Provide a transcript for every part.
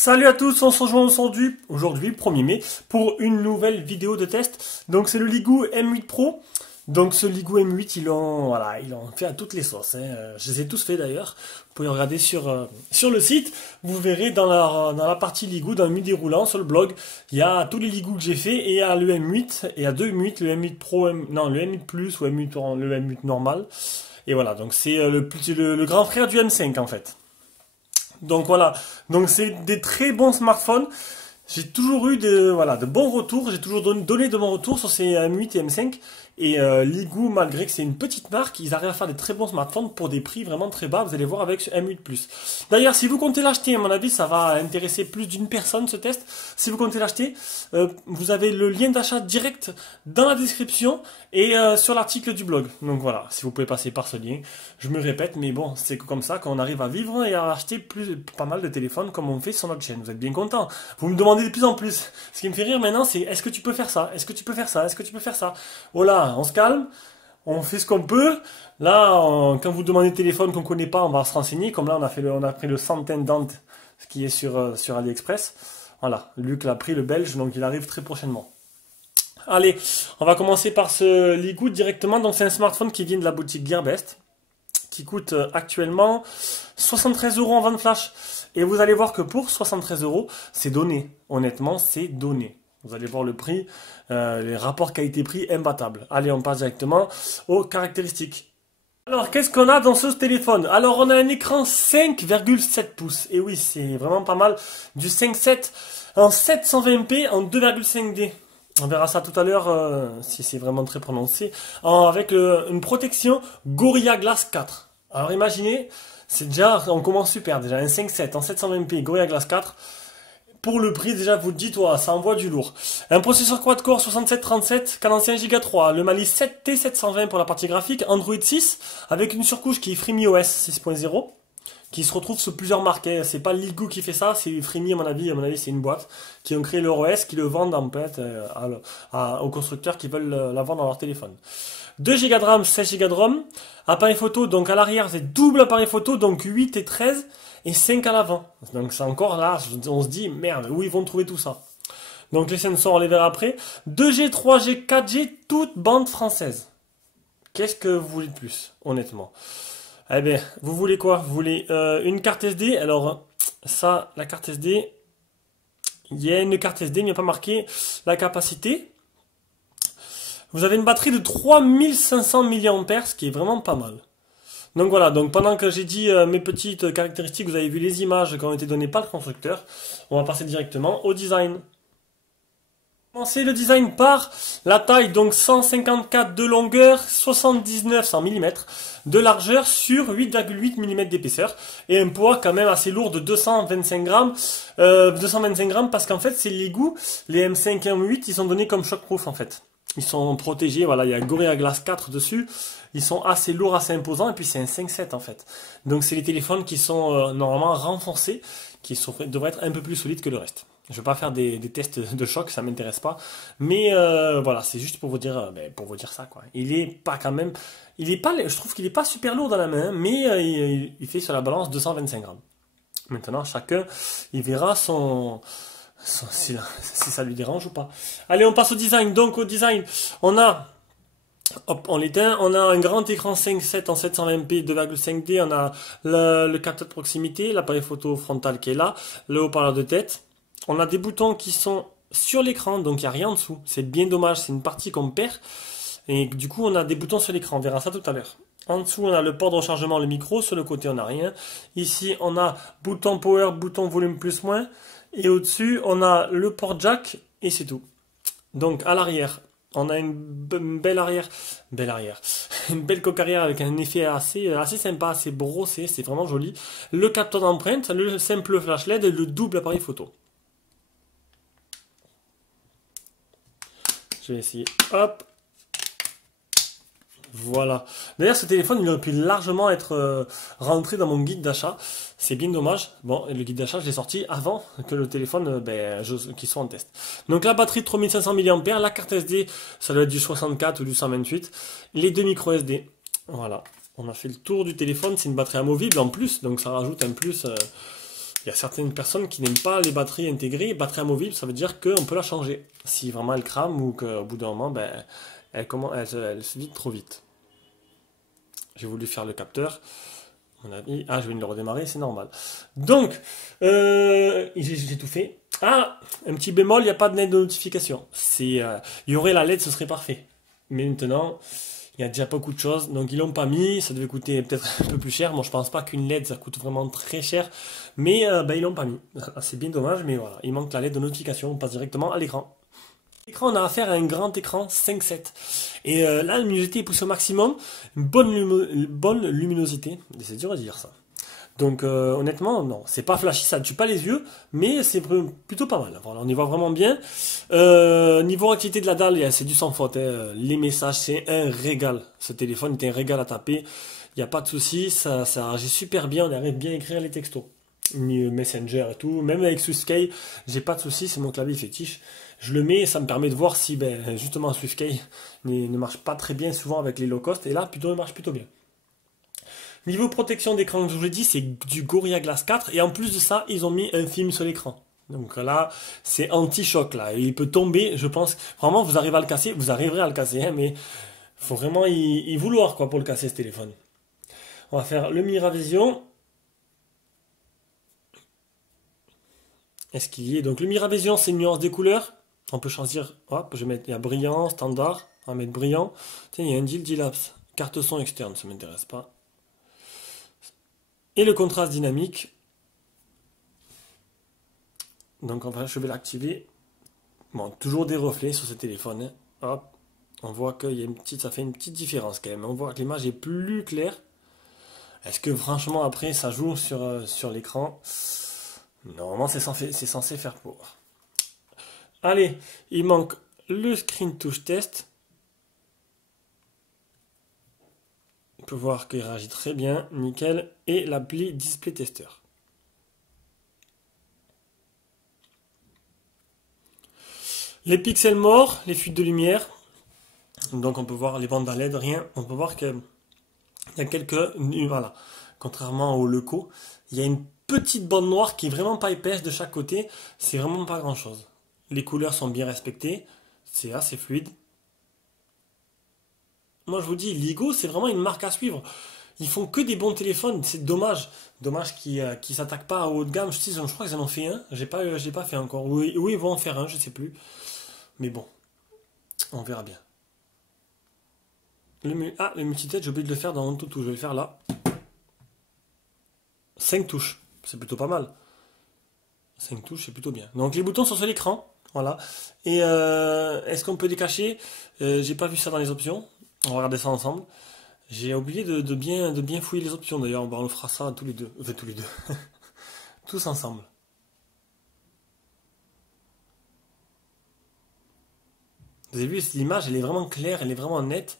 Salut à tous, on se rejoint aujourd'hui, 1er mai, pour une nouvelle vidéo de test. Donc c'est le Ligoo M8 Pro. Donc ce Ligoo M8, ils l'ont fait à toutes les sauces, hein. Je les ai tous fait d'ailleurs. Vous pouvez regarder sur le site. Vous verrez dans la partie Ligoo, dans le menu déroulant, sur le blog, il y a tous les Ligoo que j'ai fait et il y a le M8, et il y a deux M8, le M8 Pro, non le M8 Plus ou le M8 normal. Et voilà, donc c'est le grand frère du M5 en fait. Donc voilà, donc c'est des très bons smartphones. J'ai toujours eu de bons retours, j'ai toujours donné de bons retours sur ces M8 et M5. Et Ligoo, malgré que c'est une petite marque, ils arrivent à faire des très bons smartphones pour des prix vraiment très bas, vous allez voir avec ce M8 Plus. D'ailleurs, si vous comptez l'acheter, à mon avis, ça va intéresser plus d'une personne ce test. Si vous comptez l'acheter, vous avez le lien d'achat direct dans la description et sur l'article du blog. Donc voilà, si vous pouvez passer par ce lien, je me répète, mais bon, c'est comme ça qu'on arrive à vivre et à acheter pas mal de téléphones comme on fait sur notre chaîne. Vous êtes bien content. Vous me demandez de plus en plus. Ce qui me fait rire maintenant, c'est est-ce que tu peux faire ça? Est-ce que tu peux faire ça? Est-ce que tu peux faire ça? Oh là, on se calme, on fait ce qu'on peut. Là, quand vous demandez le téléphone qu'on ne connaît pas, on va se renseigner. Comme là, on a pris le Centendant, ce qui est sur AliExpress. Voilà, Luc l'a pris, le belge, donc il arrive très prochainement. Allez, on va commencer par ce Ligoo directement. Donc c'est un smartphone qui vient de la boutique Gearbest, qui coûte actuellement 73 € en vente flash. Et vous allez voir que pour 73 €, c'est donné. Honnêtement, c'est donné. Vous allez voir le prix, les rapports qualité-prix imbattables. Allez, on passe directement aux caractéristiques. Alors, qu'est-ce qu'on a dans ce téléphone? Alors, on a un écran 5,7 pouces. Et oui, c'est vraiment pas mal. Du 5.7 en 720p en 2,5D. On verra ça tout à l'heure, si c'est vraiment très prononcé. Avec une protection Gorilla Glass 4. Alors, imaginez, on commence super déjà. Un 5.7 en 720p Gorilla Glass 4. Pour le prix, déjà, vous dites, ça envoie du lourd. Un processeur quad-core 6737, cadencé 1 Go 3, le Mali 7T720 pour la partie graphique, Android 6, avec une surcouche qui est FreeMiOS 6.0, qui se retrouve sur plusieurs marques. C'est pas Ligoo qui fait ça, c'est Freemi à mon avis c'est une boîte qui ont créé leur OS, qui le vendent en fait aux constructeurs qui veulent la vendre dans leur téléphone. 2 Go de RAM, 16 Go de ROM, appareil photo, donc à l'arrière c'est double appareil photo, donc 8 et 13, et 5 à l'avant. Donc c'est encore là, on se dit, merde, où ils vont trouver tout ça? Donc les sensors, on les verra après. 2G, 3G, 4G, toute bande française. Qu'est-ce que vous voulez de plus, honnêtement? Eh bien, vous voulez quoi? Vous voulez une carte SD? Alors, ça, la carte SD, il y a une carte SD, mais il n'y a pas marqué la capacité. Vous avez une batterie de 3500 mAh, ce qui est vraiment pas mal. Donc voilà, donc pendant que j'ai dit mes petites caractéristiques, vous avez vu les images qui ont été données par le constructeur. On va passer directement au design. Commencer le design par la taille, donc 154 de longueur, 79 mm de largeur sur 8,8 mm d'épaisseur. Et un poids quand même assez lourd de 225 grammes. 225 grammes parce qu'en fait c'est Ligoo, les M5 et M8, ils sont donnés comme shockproof en fait. Ils sont protégés, voilà, il y a Gorilla Glass 4 dessus. Ils sont assez lourds, assez imposants, et puis c'est un 5.7 en fait. Donc c'est les téléphones qui sont normalement renforcés, qui devraient être un peu plus solides que le reste. Je ne vais pas faire des tests de choc, ça m'intéresse pas. Mais voilà, c'est juste pour vous dire, ça quoi. Il est pas quand même, je trouve qu'il est pas super lourd dans la main, mais il fait sur la balance 225 grammes. Maintenant, chacun, il verra si ça lui dérange ou pas. Allez, on passe au design. Donc au design, on a, hop, on l'éteint, on a un grand écran 5.7 en 720p 2,5D, on a le capteur de proximité, l'appareil photo frontal qui est là, le haut-parleur de tête. On a des boutons qui sont sur l'écran, donc il n'y a rien en dessous. C'est bien dommage, c'est une partie qu'on perd. Et du coup, on a des boutons sur l'écran, on verra ça tout à l'heure. En dessous, on a le port de rechargement, le micro. Sur le côté, on n'a rien. Ici, on a bouton power, bouton volume plus moins. Et au-dessus, on a le port jack et c'est tout. Donc à l'arrière, on a une belle arrière, une belle coque arrière avec un effet assez sympa, assez brossé, c'est vraiment joli. Le capteur d'empreinte, le simple flash LED et le double appareil photo. Je vais essayer, hop. Voilà. D'ailleurs, ce téléphone, il aurait pu largement être rentré dans mon guide d'achat. C'est bien dommage. Bon, et le guide d'achat, je l'ai sorti avant que le téléphone qu'il soit en test. Donc la batterie de 3500 mAh, la carte SD, ça doit être du 64 ou du 128. Les deux micro SD. Voilà. On a fait le tour du téléphone. C'est une batterie amovible en plus, donc ça rajoute un plus. y a certaines personnes qui n'aiment pas les batteries intégrées. Batterie amovible, ça veut dire qu'on peut la changer. Si vraiment elle crame ou qu'au bout d'un moment, ben, elle se vide trop vite. J'ai voulu faire le capteur. Mon avis, je viens de le redémarrer, c'est normal. Donc, j'ai tout fait. Ah, un petit bémol, il n'y a pas de LED de notification. Il y aurait la LED, ce serait parfait. Mais maintenant, il y a déjà beaucoup de choses. Donc, ils l'ont pas mis. Ça devait coûter peut-être un peu plus cher. Moi, je pense pas qu'une LED, ça coûte vraiment très cher. Mais ils l'ont pas mis. C'est bien dommage, mais voilà. Il manque la LED de notification. On passe directement à l'écran. L'écran, on a affaire à un grand écran 5.7. Et là, la luminosité est poussée au maximum. Une bonne luminosité. C'est dur à dire ça. Donc honnêtement, non, c'est pas flashy, ça ne tue pas les yeux, mais c'est plutôt pas mal. Voilà, on y voit vraiment bien. Niveau activité de la dalle, c'est du sans faute. Hein. Les messages, c'est un régal. Ce téléphone est un régal à taper. Il n'y a pas de souci, ça réagit super bien. On arrive bien à écrire les textos. Messenger et tout. Même avec SwiftKey, j'ai pas de souci, c'est mon clavier fétiche. Je le mets et ça me permet de voir si justement SwiftKey ne marche pas très bien souvent avec les low cost. Et là, plutôt, il marche plutôt bien. Niveau protection d'écran, comme je vous l'ai dit, c'est du Gorilla Glass 4. Et en plus de ça, ils ont mis un film sur l'écran. Donc là, c'est anti-choc. Là. Il peut tomber, je pense. Vraiment, vous arrivez à le casser. Vous arriverez à le casser. Hein, mais il faut vraiment y vouloir quoi, pour le casser, ce téléphone. On va faire le Miravision. Est-ce qu'il y est? Donc le Miravision, c'est une nuance des couleurs. On peut choisir. Hop, je vais mettre. Il y a brillant, standard. On va mettre brillant. Tiens, il y a un DILDILAPS. Carte son externe, ça ne m'intéresse pas. Et le contraste dynamique. Donc enfin, je vais l'activer. Bon, toujours des reflets sur ce téléphone. Hein. Hop, on voit que ça fait une petite différence quand même. On voit que l'image est plus claire. Est-ce que franchement après ça joue sur l'écran? Normalement c'est censé faire pour. Allez, il manque le screen touch test. On peut voir qu'il réagit très bien, nickel, et l'appli Display Tester. Les pixels morts, les fuites de lumière, donc on peut voir les bandes à LED, rien, on peut voir qu'il y a quelques, voilà, contrairement au Leco, il y a une petite bande noire qui est vraiment pas épaisse de chaque côté, c'est vraiment pas grand chose. Les couleurs sont bien respectées, c'est assez fluide. Moi je vous dis, Ligo c'est vraiment une marque à suivre. Ils font que des bons téléphones, c'est dommage. Dommage qu'ils ne s'attaquent pas au haut de gamme. Je crois qu'ils en ont fait un, j'ai pas fait encore. Oui, ils vont en faire un, je sais plus. Mais bon, on verra bien. Le multitouch, j'ai oublié de le faire dans Antutu, je vais le faire là. 5 touches, c'est plutôt pas mal. 5 touches, c'est plutôt bien. Donc les boutons sont sur l'écran, voilà. Et est-ce qu'on peut décacher? J'ai pas vu ça dans les options. On va regarder ça ensemble. J'ai oublié de bien fouiller les options d'ailleurs. On fera ça tous les deux. Enfin, tous les deux. Tous ensemble. Vous avez vu, l'image, elle est vraiment claire, elle est vraiment nette.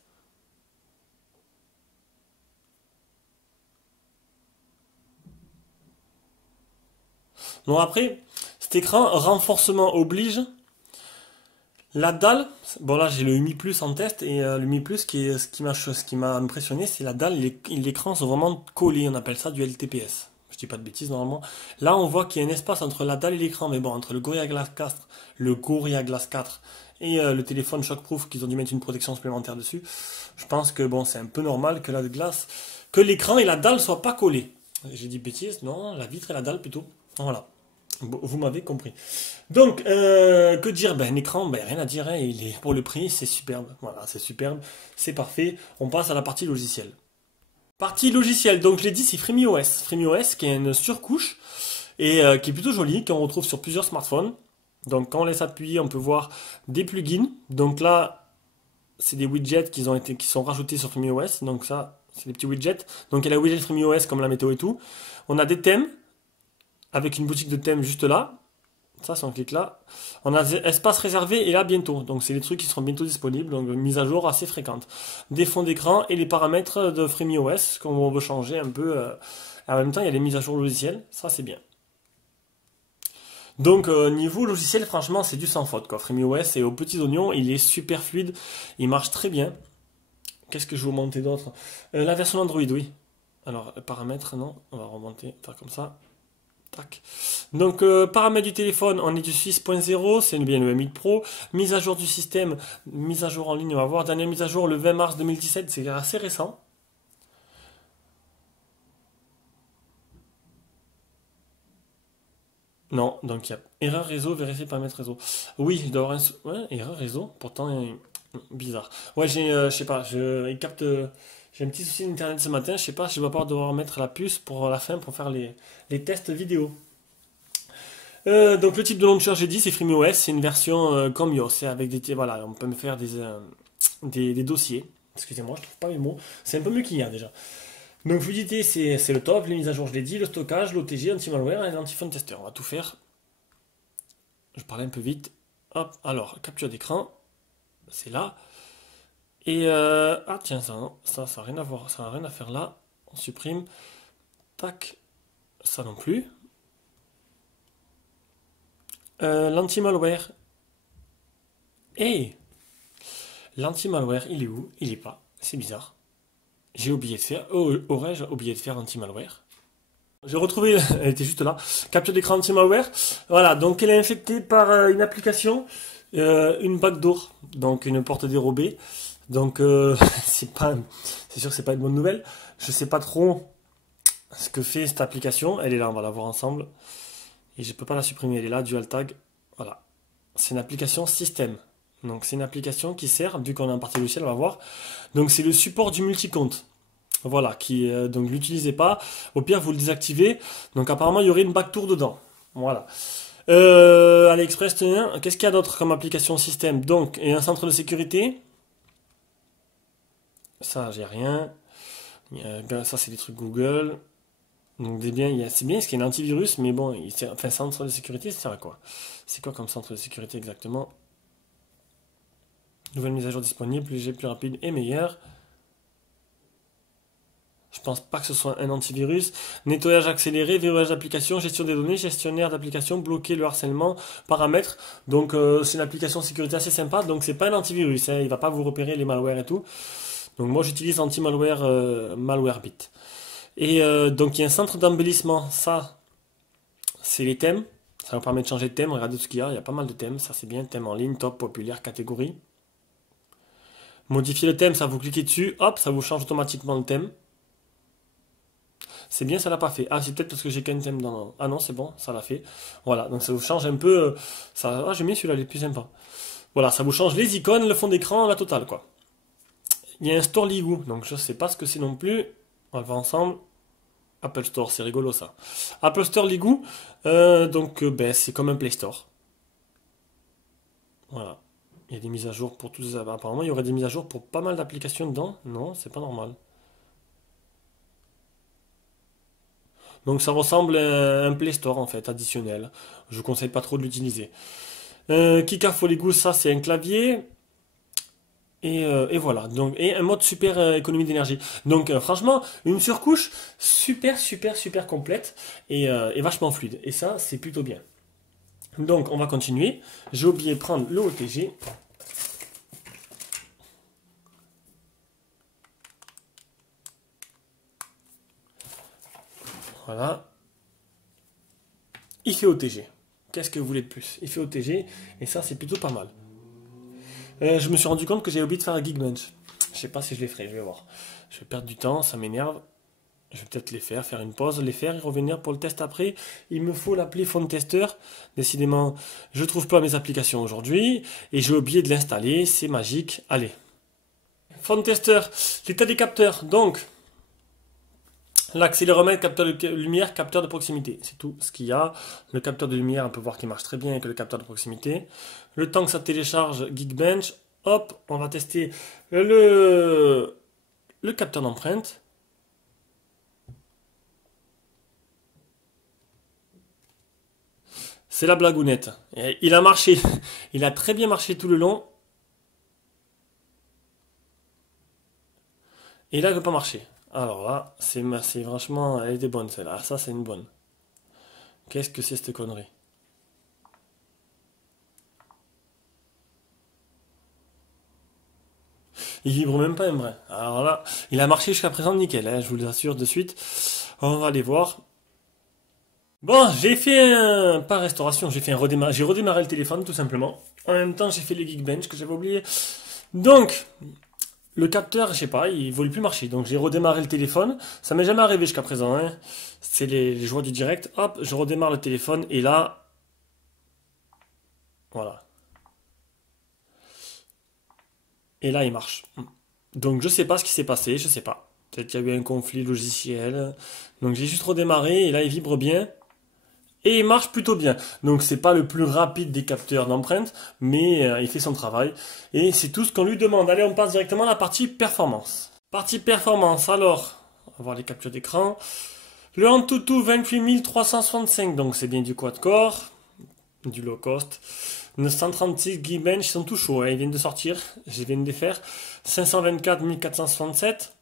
Bon, après, cet écran, renforcement oblige. La dalle, bon là j'ai le Mi Plus en test et le Mi Plus ce qui m'a impressionné, c'est la dalle, l'écran sont vraiment collés, on appelle ça du LTPS. Je dis pas de bêtises normalement. Là on voit qu'il y a un espace entre la dalle et l'écran, mais bon entre le Gorilla Glass 4, et le téléphone Shockproof qu'ils ont dû mettre une protection supplémentaire dessus. Je pense que bon c'est un peu normal que que l'écran et la dalle soient pas collés. J'ai dit bêtises, non, la vitre et la dalle plutôt. Voilà. Vous m'avez compris. Donc, que dire? Un écran, rien à dire. Hein, pour le prix, c'est superbe. Voilà, c'est superbe. C'est parfait. On passe à la partie logicielle. Partie logicielle. Donc, je l'ai dit, c'est FreeMiOS. FreeMiOS qui est une surcouche et qui est plutôt jolie, qu'on retrouve sur plusieurs smartphones. Donc, quand on laisse appuyer, on peut voir des plugins. Donc là, c'est des widgets qui sont rajoutés sur FreeMiOS. Donc ça, c'est des petits widgets. Donc, il y a la widget FreeMiOS comme la météo et tout. On a des thèmes. Avec une boutique de thèmes juste là. Ça, si on clique là. On a espace réservé et là bientôt. Donc, c'est les trucs qui seront bientôt disponibles. Donc, une mise à jour assez fréquente. Des fonds d'écran et les paramètres de FreeMiOS qu'on veut changer un peu. En même temps, il y a les mises à jour logicielles. Ça, c'est bien. Donc, niveau logiciel, franchement, c'est du sans faute, quoi. FreeMiOS et aux petits oignons, il est super fluide. Il marche très bien. Qu'est-ce que je vais vous monter d'autre? La version Android, oui. Alors, paramètres, non. On va remonter, faire comme ça. Tac. Donc, paramètres du téléphone, on est du 6.0, c'est bien le M8 Pro. Mise à jour du système, mise à jour en ligne, on va voir. Dernière mise à jour le 20 mars 2017, c'est assez récent. Non, donc il y a erreur réseau, vérifier paramètres réseau. Oui, il doit y avoir un... Ouais, erreur réseau, pourtant, bizarre. Ouais, je sais pas, il capte... j'ai un petit souci d'internet ce matin, je sais pas, je vais pas devoir mettre la puce pour la fin pour faire les tests vidéo. Donc le type de launcher, j'ai dit, c'est FreeMOS, c'est une version comme iOS, c'est avec voilà, on peut me faire des dossiers. Excusez-moi, je trouve pas mes mots. C'est un peu mieux qu'hier déjà. Donc fluidité, c'est le top, les mises à jour, je l'ai dit, le stockage, l'OTG, anti-malware et l'anti-phone tester. On va tout faire. Je parlais un peu vite. Hop, alors, capture d'écran, c'est là. Et ah tiens, ça, non, ça n'a rien à voir, ça n'a rien à faire là. On supprime. Tac, ça non plus. L'anti-malware. Hey, l'anti-malware, il est où? Il est pas. C'est bizarre. J'ai oublié de faire. Aurais-je oublié de faire anti-malware? J'ai retrouvé, elle était juste là. Capture d'écran anti-malware. Voilà, donc elle est infectée par une application, une backdoor, donc une porte dérobée. Donc c'est sûr que c'est pas une bonne nouvelle. Je sais pas trop ce que fait cette application. Elle est là, on va la voir ensemble. Et je peux pas la supprimer. Elle est là, dual tag. Voilà. C'est une application système. Donc c'est une application qui sert, vu qu'on est en partie logiciel, on va voir. Donc c'est le support du multicompte. Voilà, donc l'utilisez pas. Au pire, vous le désactivez. Donc apparemment, il y aurait une backdoor dedans. Voilà. AliExpress, qu'est-ce qu'il y a d'autre comme application système? Donc, et un centre de sécurité. Ça, j'ai rien. Ça, c'est des trucs Google. Donc c'est bien, c'est bien, ce qu'il y a un antivirus, mais bon, enfin, centre de sécurité, ça sert à quoi? C'est quoi comme centre de sécurité exactement? Nouvelle mise à jour disponible, plus léger, plus rapide et meilleur. Je pense pas que ce soit un antivirus. Nettoyage accéléré, verrouillage d'application, gestion des données, gestionnaire d'application, bloquer le harcèlement, paramètres. Donc c'est une application sécurité assez sympa. Donc c'est pas un antivirus, hein, il va pas vous repérer les malwares et tout. Donc moi j'utilise anti-malware Malwarebit. Et donc il y a un centre d'embellissement. Ça, c'est les thèmes. Ça vous permet de changer de thème. Regardez ce qu'il y a. Il y a pas mal de thèmes. Ça c'est bien. Thème en ligne, top, populaire, catégorie. Modifier le thème, ça vous cliquez dessus. Hop, ça vous change automatiquement le thème. C'est bien, ça l'a pas fait. Ah, c'est peut-être parce que j'ai qu'un thème dans... Ah non, c'est bon, ça l'a fait. Voilà, donc ça vous change un peu... ça... Ah, j'aime bien celui-là, il est plus sympa. Voilà, ça vous change les icônes, le fond d'écran, la totale, quoi. Il y a un store Ligou, donc je sais pas ce que c'est non plus. On va le voir ensemble. Apple Store, c'est rigolo ça. Apple Store Ligou, ben, c'est comme un Play Store. Voilà. Il y a des mises à jour pour tous... Apparemment, il y aurait des mises à jour pour pas mal d'applications dedans. Non, c'est pas normal. Donc ça ressemble à un Play Store en fait, additionnel. Je ne conseille pas trop de l'utiliser. Kika Foligou, ça c'est un clavier. Et voilà. Donc, et un mode super économie d'énergie. Donc franchement, une surcouche super complète et vachement fluide. Et ça, c'est plutôt bien. Donc on va continuer. J'ai oublié de prendre le OTG. Voilà. Il fait OTG. Qu'est-ce que vous voulez de plus? Il fait OTG et ça c'est plutôt pas mal. Je me suis rendu compte que j'ai oublié de faire un Geekbench. Je sais pas si je les ferai, je vais voir. Je vais perdre du temps, ça m'énerve. Je vais peut-être les faire une pause, les faire et revenir pour le test après. Il me faut l'appli Phone Tester. Décidément, je trouve pas mes applications aujourd'hui et j'ai oublié de l'installer. C'est magique. Allez. Phone Tester, l'état des capteurs. Donc, l'accéléromètre, capteur de lumière, capteur de proximité. C'est tout ce qu'il y a. Le capteur de lumière, on peut voir qu'il marche très bien avec le capteur de proximité. Le temps que ça télécharge Geekbench. Hop, on va tester le capteur d'empreinte. C'est la blagounette. Et il a marché. Il a très bien marché tout le long. Et là, il ne veut pas marcher. Alors là, c'est franchement, elle était bonne celle-là. Ça, c'est une bonne. Qu'est-ce que c'est cette connerie? Il vibre même pas un brin. Alors là, il a marché jusqu'à présent nickel, hein, je vous l'assure de suite. On va aller voir. Bon, j'ai fait pas restauration, j'ai fait un redémarrage. J'ai redémarré le téléphone tout simplement. En même temps, j'ai fait les Geekbench que j'avais oublié. Donc, le capteur, je sais pas, il voulait plus marcher. Donc, j'ai redémarré le téléphone. Ça m'est jamais arrivé jusqu'à présent, hein. C'est les joies du direct. Hop, je redémarre le téléphone et là, voilà. Et là, il marche. Donc, je sais pas ce qui s'est passé, je sais pas. Peut-être qu'il y a eu un conflit logiciel. Donc, j'ai juste redémarré et là, il vibre bien. Et il marche plutôt bien. Donc c'est pas le plus rapide des capteurs d'empreinte, mais il fait son travail. Et c'est tout ce qu'on lui demande. Allez, on passe directement à la partie performance. Partie performance, alors, on va voir les captures d'écran. Le Antutu 28365, donc c'est bien du quad-core, du low-cost. 936 Geekbench, ils sont tout chauds, hein, ils viennent de sortir, je viens de les faire. 524 1467.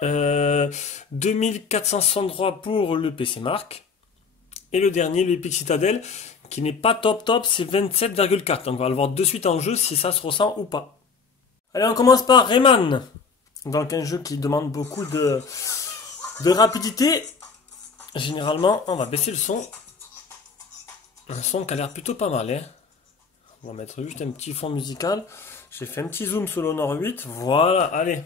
2463 pour le PC Mark. Et le dernier, le Epic Citadel, qui n'est pas top, c'est 27,4. Donc on va le voir de suite en jeu si ça se ressent ou pas. Allez, on commence par Rayman. Donc un jeu qui demande beaucoup de rapidité. Généralement, on va baisser le son. Un son qui a l'air plutôt pas mal, hein. On va mettre juste un petit fond musical. J'ai fait un petit zoom sur l'Honor 8. Voilà, allez.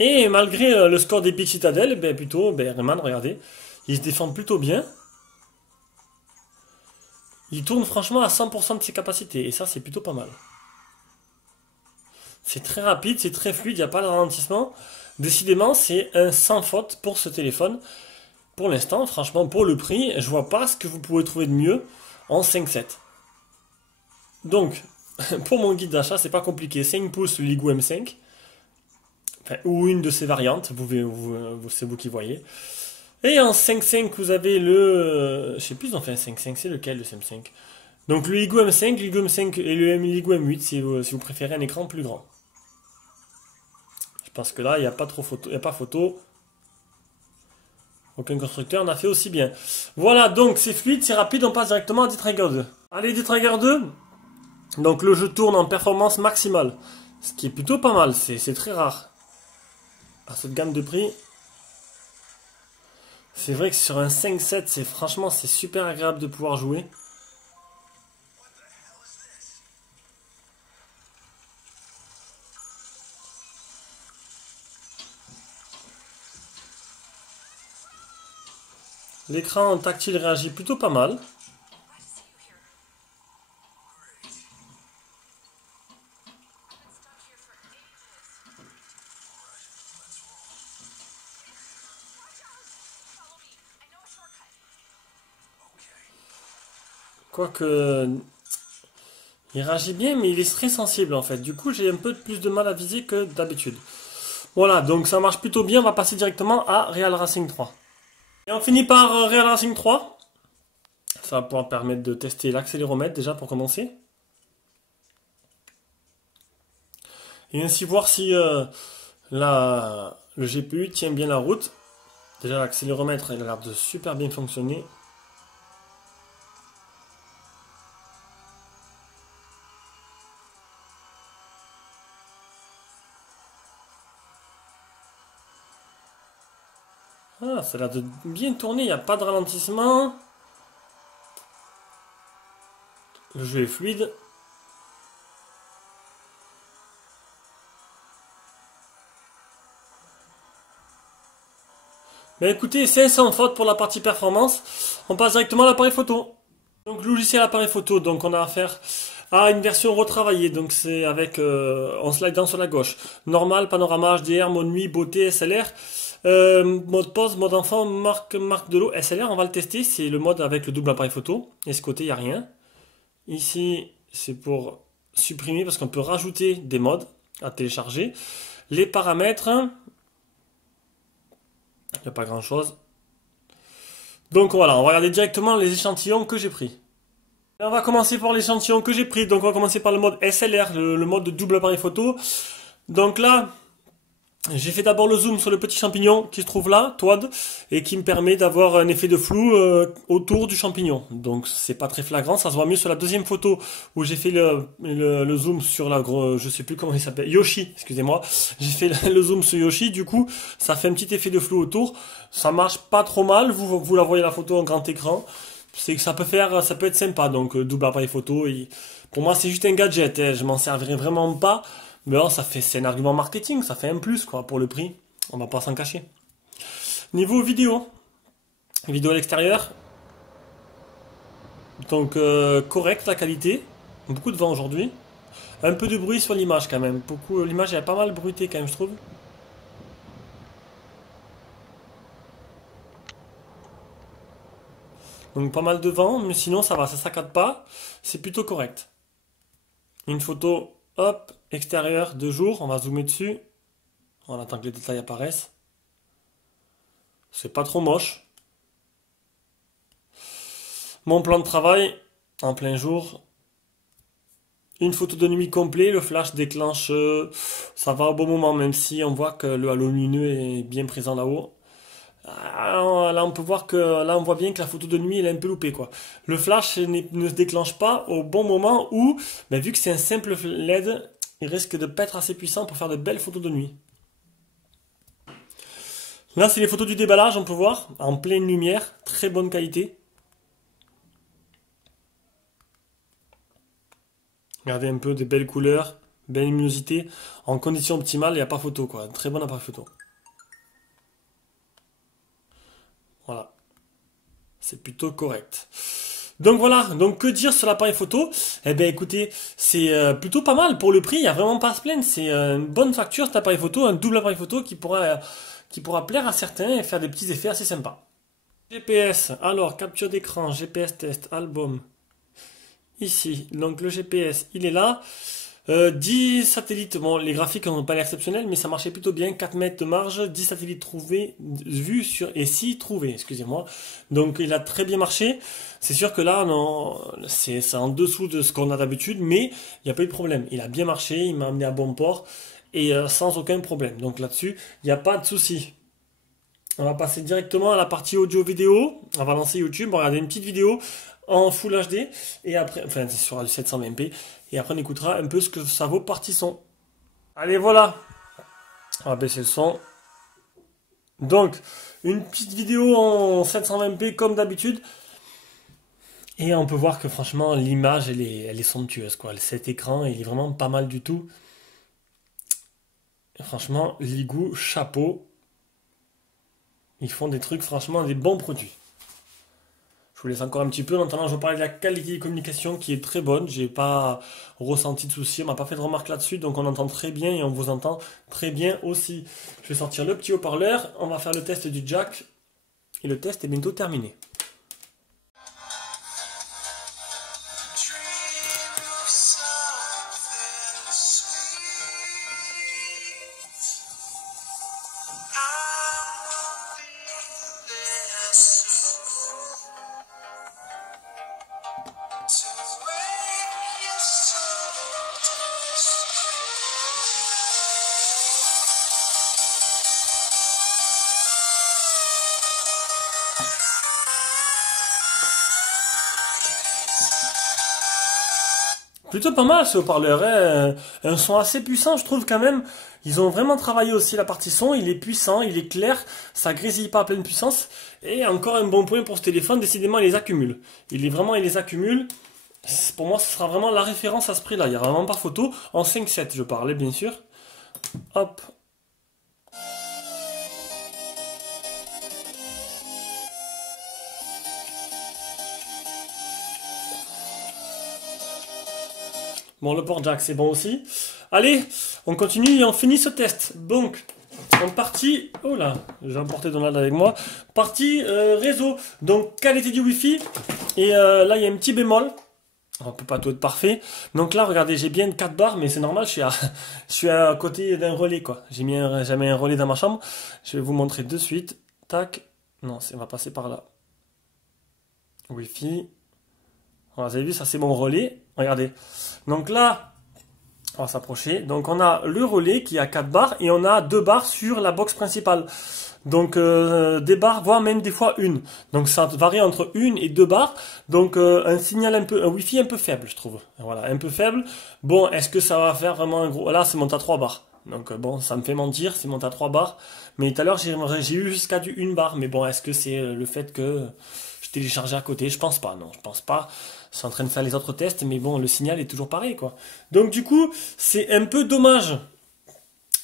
Et malgré le score d'Epic Citadel, Rayman, regardez, il se défend plutôt bien. Il tourne franchement à 100% de ses capacités, et ça c'est plutôt pas mal. C'est très rapide, c'est très fluide, il n'y a pas de ralentissement. Décidément, c'est un sans faute pour ce téléphone. Pour l'instant, franchement, pour le prix, je vois pas ce que vous pouvez trouver de mieux en 5.7. Donc, pour mon guide d'achat, c'est pas compliqué. 5 pouces, le Ligoo M5. Ou une de ces variantes, c'est vous qui voyez. Et en 5.5, vous avez le... je sais plus, enfin 5.5, c'est lequel le M5? Donc le Ligoo M5, le Ligoo M5 et le Ligoo M8 si vous préférez un écran plus grand. Je pense que là, il n'y a pas trop photo, il n'y a pas photo. Aucun constructeur n'a fait aussi bien. Voilà, donc c'est fluide, c'est rapide, on passe directement à D-Trigger 2. Allez, D-Trigger 2. Donc le jeu tourne en performance maximale. Ce qui est plutôt pas mal, c'est très rare. À cette gamme de prix, c'est vrai que sur un 5.7, franchement c'est super agréable de pouvoir jouer. L'écran tactile réagit plutôt pas mal. Quoique, il réagit bien, mais il est très sensible en fait. Du coup, j'ai un peu plus de mal à viser que d'habitude. Voilà, donc ça marche plutôt bien. On va passer directement à Real Racing 3. Et on finit par Real Racing 3. Ça va pouvoir permettre de tester l'accéléromètre déjà pour commencer. Et ainsi voir si le GPU tient bien la route. Déjà l'accéléromètre, il a l'air de super bien fonctionner. Ah, ça a l'air de bien tourner, il n'y a pas de ralentissement. Le jeu est fluide. Mais écoutez, c'est sans faute pour la partie performance. On passe directement à l'appareil photo. Donc logiciel appareil photo, donc on a affaire à une version retravaillée. Donc c'est avec en slidant sur la gauche. Normal, panorama, HDR, mode nuit, beauté, SLR. Mode pause, mode enfant, marque de l'eau, SLR, on va le tester. C'est le mode avec le double appareil photo. Et ce côté, il n'y a rien. Ici, c'est pour supprimer parce qu'on peut rajouter des modes à télécharger. Les paramètres, il n'y a pas grand chose. Donc voilà, on va regarder directement les échantillons que j'ai pris. Et on va commencer par l'échantillon que j'ai pris. Donc on va commencer par le mode SLR, le mode de double appareil photo. Donc là, J'ai fait d'abord le zoom sur le petit champignon qui se trouve là, Toad, et qui me permet d'avoir un effet de flou autour du champignon. Donc c'est pas très flagrant, ça se voit mieux sur la deuxième photo où j'ai fait le zoom sur je sais plus comment il s'appelle, Yoshi, excusez-moi. J'ai fait le zoom sur Yoshi, du coup ça fait un petit effet de flou autour. Ça marche pas trop mal, vous la voyez la photo en grand écran. C'est que ça peut être sympa, donc double appareil photo. Pour moi c'est juste un gadget, hein, je m'en servirai vraiment pas. Mais bon, c'est un argument marketing, ça fait un plus, quoi, pour le prix. On va pas s'en cacher. Niveau vidéo à l'extérieur. Donc, correct la qualité. Beaucoup de vent aujourd'hui. Un peu de bruit sur l'image, quand même. L'image, elle a pas mal bruité, quand même, je trouve. Donc, pas mal de vent, mais sinon, ça va, ça saccade pas. C'est plutôt correct. Une photo, hop, extérieur de jour. On va zoomer dessus. On attend que les détails apparaissent. C'est pas trop moche. Mon plan de travail, en plein jour. Une photo de nuit complet, le flash déclenche, ça va au bon moment, même si on voit que le halo lumineux est bien présent là-haut. Là, on peut voir que, là, on voit bien que la photo de nuit, elle est un peu loupée, quoi. Le flash ne se déclenche pas au bon moment où, ben, vu que c'est un simple LED, il risque de pas être assez puissant pour faire de belles photos de nuit. Là, c'est les photos du déballage, on peut voir, en pleine lumière, très bonne qualité. Regardez un peu des belles couleurs, belle luminosité. En conditions optimales, il n'y a pas photo, quoi. Très bon appareil photo. Voilà. C'est plutôt correct. Donc voilà, donc que dire sur l'appareil photo? Eh bien écoutez, c'est plutôt pas mal pour le prix, il n'y a vraiment pas à se plaindre. C'est une bonne facture cet appareil photo, un double appareil photo qui pourra plaire à certains et faire des petits effets assez sympas. GPS, alors capture d'écran, GPS test, album. Ici, donc le GPS, il est là. 10 satellites, bon les graphiques n'ont pas l'air exceptionnels, mais ça marchait plutôt bien, 4 mètres de marge, 10 satellites trouvés, vus sur, et 6 trouvés, excusez-moi. Donc il a très bien marché. C'est sûr que là, c'est en dessous de ce qu'on a d'habitude, mais il n'y a pas eu de problème. Il a bien marché, il m'a amené à bon port, et sans aucun problème. Donc là-dessus, il n'y a pas de souci. On va passer directement à la partie audio-vidéo. On va lancer YouTube, on va regarder une petite vidéo en Full HD, et après, enfin c'est sur du 720p, et après on écoutera un peu ce que ça vaut partie son. Allez voilà, on va baisser le son. Donc, une petite vidéo en 720p comme d'habitude, et on peut voir que franchement l'image elle est somptueuse, quoi. Cet écran il est vraiment pas mal du tout. Et franchement, Ligoo, chapeau. Ils font des trucs, franchement, des bons produits. Je vous laisse encore un petit peu. En attendant, je vous parler de la qualité de communication qui est très bonne. J'ai pas ressenti de soucis. On m'a pas fait de remarques là-dessus. Donc on entend très bien et on vous entend très bien aussi. Je vais sortir le petit haut-parleur. On va faire le test du jack. Et le test est bientôt terminé. Plutôt pas mal ce haut-parleur, hein. Un son assez puissant, je trouve quand même. Ils ont vraiment travaillé aussi la partie son, il est puissant, il est clair, ça grésille pas à pleine puissance. Et encore un bon point pour ce téléphone, décidément il les accumule. Il les accumule. Pour moi, ce sera vraiment la référence à ce prix-là. Il n'y a vraiment pas photo. En 5.7, je parlais bien sûr. Hop. Bon, le port jack, c'est bon aussi. Allez, on continue et on finit ce test. Donc, en partie... Oh là, j'ai emporté Donald avec moi. Partie réseau. Donc, qualité du Wi-Fi. Et là, il y a un petit bémol. On peut pas tout être parfait. Donc là, regardez, j'ai bien 4 barres, mais c'est normal, je suis à côté d'un relais, quoi. J'ai mis un relais dans ma chambre. Je vais vous montrer de suite. Tac. Non, on va passer par là. Wi-Fi. Voilà, vous avez vu, ça c'est mon relais. Regardez. Donc là, On va s'approcher. Donc on a le relais qui a 4 barres et on a 2 barres sur la box principale. Donc des barres, voire même des fois une. Donc ça varie entre 1 et 2 barres. Donc un signal un Wi-Fi un peu faible, je trouve. Voilà, un peu faible. Bon, est-ce que ça va faire vraiment un gros... Là, c'est monté à 3 barres. Donc bon, ça me fait mentir, c'est monté à 3 barres. Mais tout à l'heure, j'ai eu jusqu'à du 1 barre. Mais bon, est-ce que c'est le fait que je téléchargeais à côté? Je pense pas, non, je pense pas. Je suis en train de faire les autres tests, mais bon, le signal est toujours pareil, quoi. Donc du coup, c'est un peu dommage.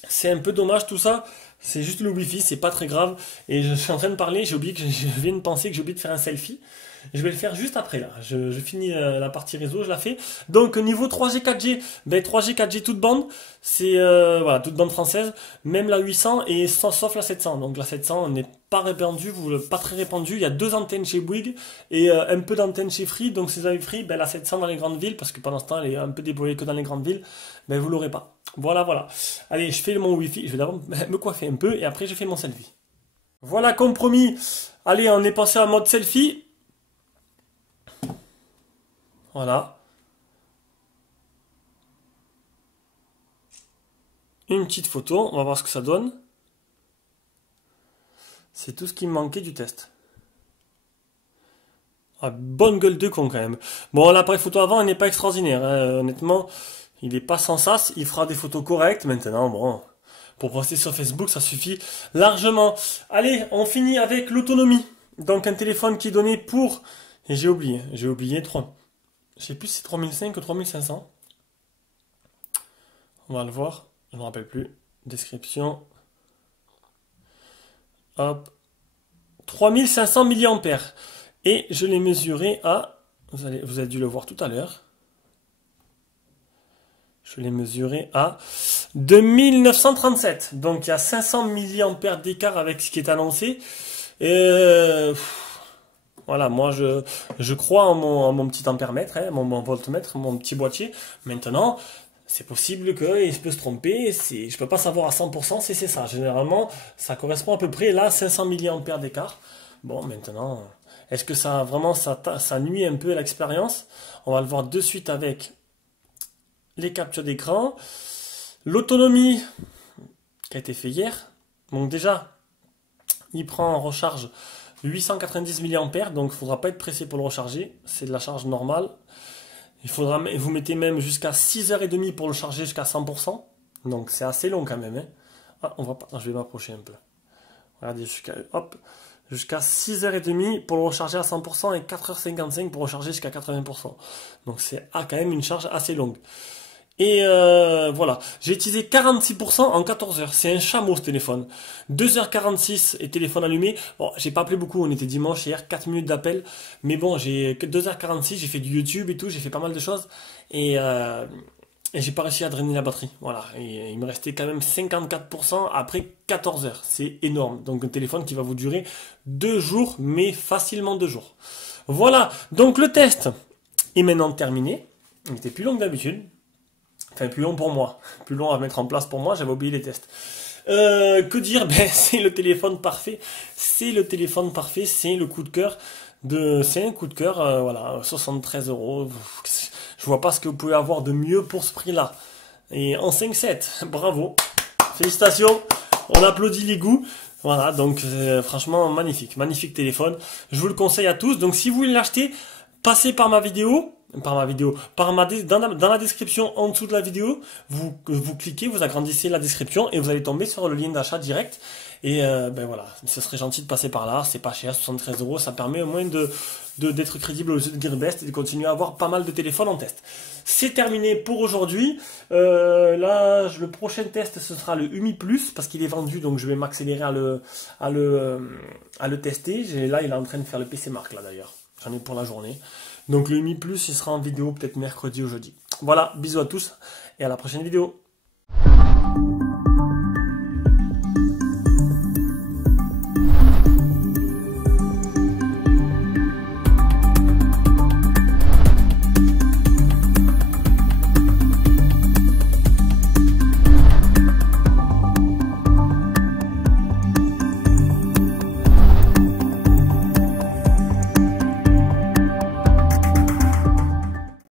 C'est un peu dommage tout ça. C'est juste le Wi-Fi, c'est pas très grave. Et je suis en train de parler, j'ai oublié que je viens de penser que j'ai oublié de faire un selfie. Je vais le faire juste après là. Je finis la partie réseau, je la fais. Donc niveau 3G, 4G, ben 3G, 4G toute bande, c'est voilà, toute bande française, même la 800 et sauf la 700. Donc la 700 n'est pas répandue, pas très répandue. Il y a 2 antennes chez Bouygues et un peu d'antennes chez Free. Donc si vous avez Free, ben la 700 dans les grandes villes, parce que pendant ce temps elle est un peu déployée que dans les grandes villes, ben vous l'aurez pas. Voilà, voilà. Allez, je fais mon Wi-Fi. Je vais d'abord me coiffer un peu et après je fais mon selfie. Voilà, comme promis. Allez, on est passé en mode selfie. Voilà. Une petite photo, on va voir ce que ça donne. C'est tout ce qui me manquait du test. Ah, bonne gueule de con quand même. Bon, l'appareil photo avant, il n'est pas extraordinaire. Hein. Honnêtement, il n'est pas sans sas. Il fera des photos correctes. Maintenant, bon, pour poster sur Facebook, ça suffit largement. Allez, on finit avec l'autonomie. Donc un téléphone qui est donné pour... Et j'ai oublié 3. Je sais plus si c'est 3500 ou 3500. On va le voir. Je ne me rappelle plus. Description. Hop. 3500 mAh. Et je l'ai mesuré à... Vous avez dû le voir tout à l'heure. Je l'ai mesuré à 2937. Donc il y a 500 mAh d'écart avec ce qui est annoncé. Et... Voilà, moi je crois en mon petit ampèremètre, hein, mon voltmètre, mon petit boîtier. Maintenant, c'est possible qu'il peut se tromper. Je peux pas savoir à 100% si c'est ça. Généralement, ça correspond à peu près là 500 mAh d'écart. Bon, maintenant, est-ce que ça vraiment ça nuit un peu à l'expérience? On va le voir de suite avec les captures d'écran. L'autonomie qui a été fait hier. Donc déjà, il prend en recharge 890 mAh, donc il ne faudra pas être pressé pour le recharger, c'est de la charge normale. Vous mettez même jusqu'à 6h30 pour le charger jusqu'à 100%, donc c'est assez long quand même. Hein. Ah, on va pas, je vais m'approcher un peu. Regardez, jusqu'à 6h30 pour le recharger à 100% et 4h55 pour recharger jusqu'à 80%. Donc c'est quand même une charge assez longue. Et voilà, j'ai utilisé 46% en 14 heures. C'est un chameau ce téléphone. 2h46 et téléphone allumé. Bon, j'ai pas appelé beaucoup, on était dimanche hier, 4 minutes d'appel. Mais bon, j'ai que 2h46, j'ai fait du YouTube et tout, j'ai fait pas mal de choses. Et j'ai pas réussi à drainer la batterie. Voilà, et il me restait quand même 54% après 14 heures. C'est énorme. Donc un téléphone qui va vous durer 2 jours, mais facilement 2 jours. Voilà, donc le test est maintenant terminé. Il était plus long que d'habitude. Enfin, plus long pour moi. Plus long à mettre en place pour moi, j'avais oublié les tests. Que dire? Ben, c'est le téléphone parfait. C'est le téléphone parfait, c'est le coup de cœur c'est un coup de cœur, voilà, 73 €. Je vois pas ce que vous pouvez avoir de mieux pour ce prix-là. Et en 5.7, bravo. Félicitations. On applaudit les goûts. Voilà, donc franchement, magnifique. Magnifique téléphone. Je vous le conseille à tous. Donc si vous voulez l'acheter, passez par ma vidéo. Dans la description en dessous de la vidéo, vous cliquez, vous agrandissez la description et vous allez tomber sur le lien d'achat direct. Et ben voilà, ce serait gentil de passer par là, c'est pas cher, 73 €, ça permet au moins d'être crédible aux yeux de Gearbest et de continuer à avoir pas mal de téléphones en test. C'est terminé pour aujourd'hui. Là, le prochain test, ce sera le UMI Plus, parce qu'il est vendu, donc je vais m'accélérer à le tester. Là, il est en train de faire le PC Mark, là d'ailleurs. J'en ai pour la journée. Donc le UMI Plus, il sera en vidéo peut-être mercredi ou jeudi. Voilà, bisous à tous et à la prochaine vidéo.